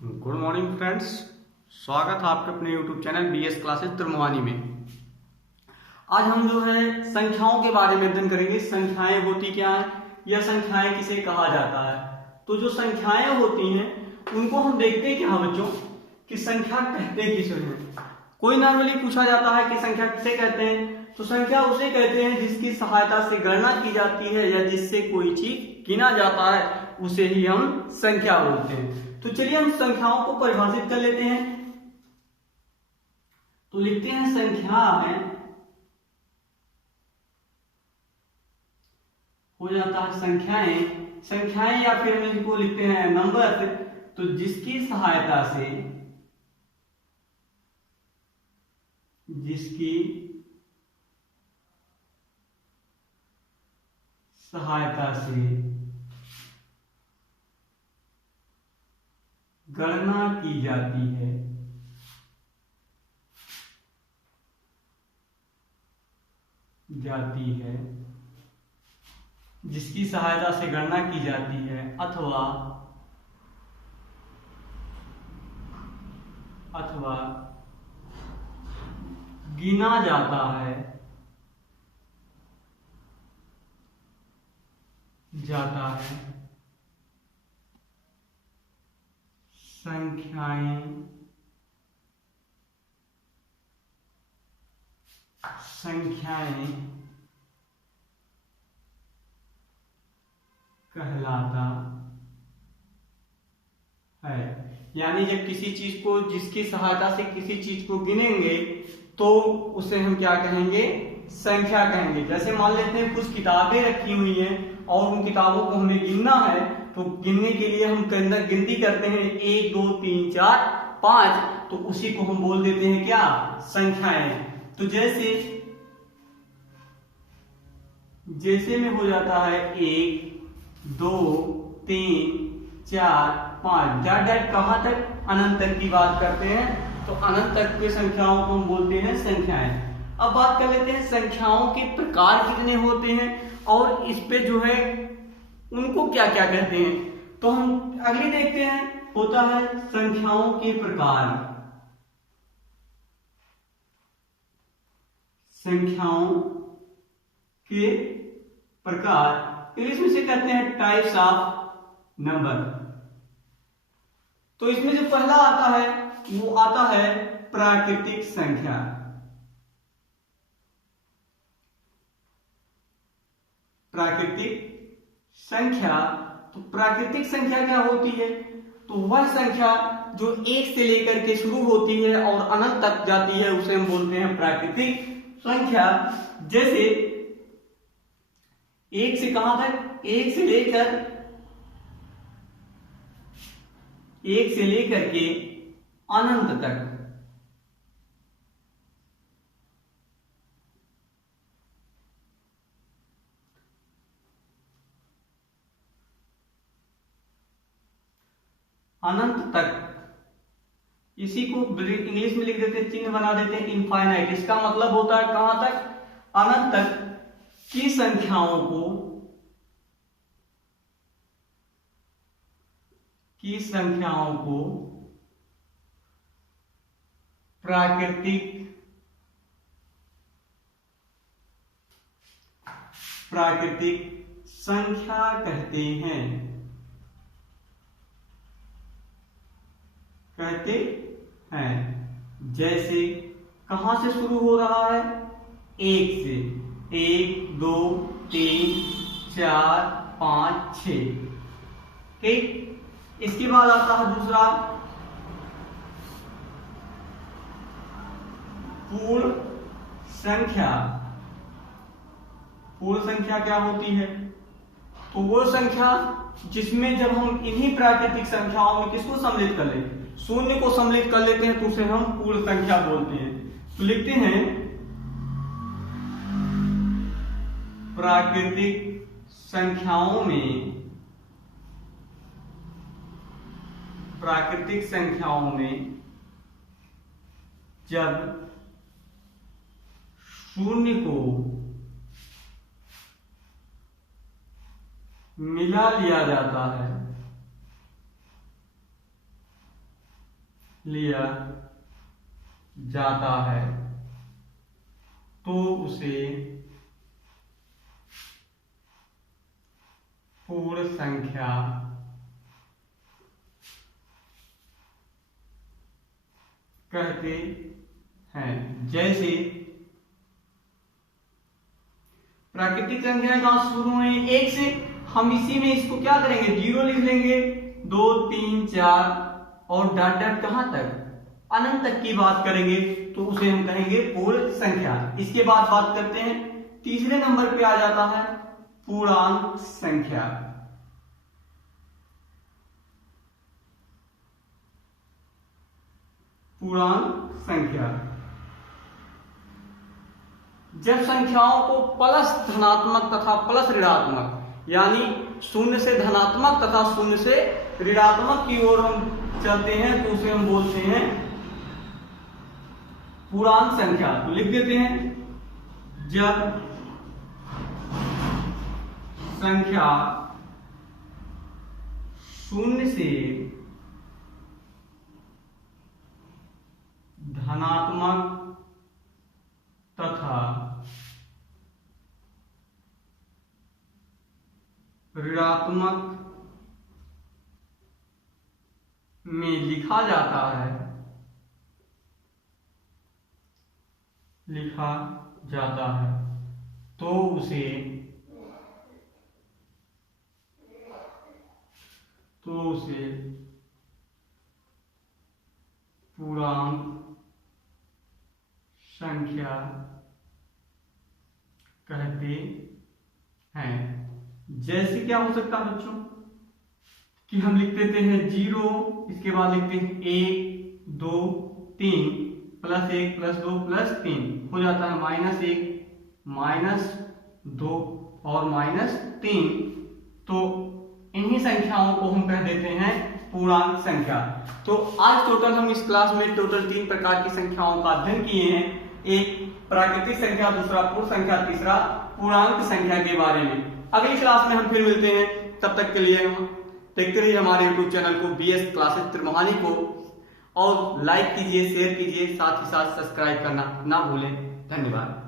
Good morning friends, स्वागत है आपके अपने YouTube channel BS classes Trimohani में। आज हम जो है संख्याओं के बारे में अध्ययन करेंगे। संख्याएं होती क्या है या संख्याएं किसे कहा जाता है। तो जो संख्याएं होती हैं उनको हम देखते हैं क्या बच्चों कि संख्या कहते किसे हैं। कोई नॉर्मली पूछा जाता है कि संख्या किसे कहते हैं, तो संख्या उसे कहते हैं जिसकी सहायता से गणना की जाती है या जिससे कोई चीज गिना जाता है, उसे ही हम संख्या बोलते हैं। तो चलिए हम संख्याओं को परिभाषित कर लेते हैं। तो लिखते हैं संख्या में हो जाता है संख्याएं या फिर हम इनको लिखते हैं नंबर। तो जिसकी सहायता से गणना की जाती है जिसकी सहायता से गणना की जाती है अथवा गिना जाता है संख्याएं कहलाता है। यानी जब किसी चीज को जिसकी सहायता से किसी चीज को गिनेंगे तो उसे हम क्या कहेंगे, संख्या कहेंगे। जैसे मान लेते हैं कुछ किताबें रखी हुई हैं और उन किताबों को हमें गिनना है, तो गिनने के लिए हम गिनती करते हैं 1 2 3 4 5, तो उसी को हम बोल देते हैं क्या, संख्याएं। तो जैसे में हो जाता है 1 2 3 4 5, डायरेक्ट कहां तक, अनंत तक की बात करते हैं। तो अनंत तक की संख्याओं को हम बोलते हैं संख्याएं। अब बात कर लेते हैं संख्याओं के प्रकार कितने होते हैं और इस पे जो है उनको क्या क्या कहते हैं। तो हम अगली देखते हैं, होता है संख्याओं के प्रकार। इंग्लिश में से कहते हैं टाइप्स ऑफ नंबर। तो इसमें जो पहला आता है वो आता है प्राकृतिक संख्या। तो प्राकृतिक संख्या क्या होती है, तो वह संख्या जो 1 से लेकर के शुरू होती है और अनंत तक जाती है उसे हम बोलते हैं प्राकृतिक संख्या। जैसे 1 से कहां तक, 1 से लेकर के अनंत तक। इसी को इंग्लिश में लिख देते हैं, चिन्ह बना देते हैं इनफाइनाइट। इसका मतलब होता है कहां तक, अनंत तक की संख्याओं को प्राकृतिक संख्या कहते हैं। जैसे कहां से शुरू हो रहा है, 1 से, 1 2 3 4 5 6, ठीक। इसके बाद आता है दूसरा पूर्ण संख्या क्या होती है, तो वो संख्या जिसमें जब हम इन्हीं प्राकृतिक संख्याओं में किसको सम्मिलित कर लें, शून्य को सम्मिलित कर लेते हैं तो उसे हम पूर्ण संख्या बोलते हैं। तो लिखते हैं प्राकृतिक संख्याओं में जब शून्य को मिला लिया जाता है लिया जाता है तो उसे पूर्ण संख्या कहते हैं। जैसे प्राकृतिक संख्याएं कहां शुरू हुई, 1 से, हम इसी में इसको क्या करेंगे, 0 लिख लेंगे, 2 3 4 और डॉट डॉट कहां तक, अनंत तक की बात करेंगे तो उसे हम कहेंगे पूर्ण संख्या। इसके बाद बात करते हैं, तीसरे नंबर पे आ जाता है पूर्णांक संख्या। पूर्णांक संख्या जब संख्याओं को प्लस धनात्मक तथा प्लस ऋणात्मक, यानी 0 से धनात्मक तथा 0 से ऋणात्मक की ओर हम चलते हैं तो उसे हम बोलते हैं पूर्णांक संख्या। तो लिख देते हैं, जब संख्या 0 से धनात्मक तथा ऋणात्मक में लिखा जाता है, तो उसे पूर्णांक संख्या कहते हैं। जैसे क्या हो सकता है बच्चों कि हम लिख देते हैं 0, इसके बाद लिखते हैं 1 2 3 +1 +2 +3 हो जाता है -1 -2 और -3। तो इन्हीं संख्याओं को हम कह देते हैं पूर्णांक संख्या। तो आज टोटल हम इस क्लास में टोटल 3 प्रकार की संख्याओं का अध्ययन किए हैं, एक प्राकृतिक संख्या, दूसरा पूर्ण संख्या, तीसरा पूर्णांक संख्या के बारे में। अगली क्लास में हम फिर मिलते हैं, तब तक के लिए देखते रहिए हमारे YouTube चैनल को BS क्लासेस त्रिमोहानी को, और लाइक कीजिए, शेयर कीजिए, साथ ही साथ सब्सक्राइब करना ना भूलें। धन्यवाद।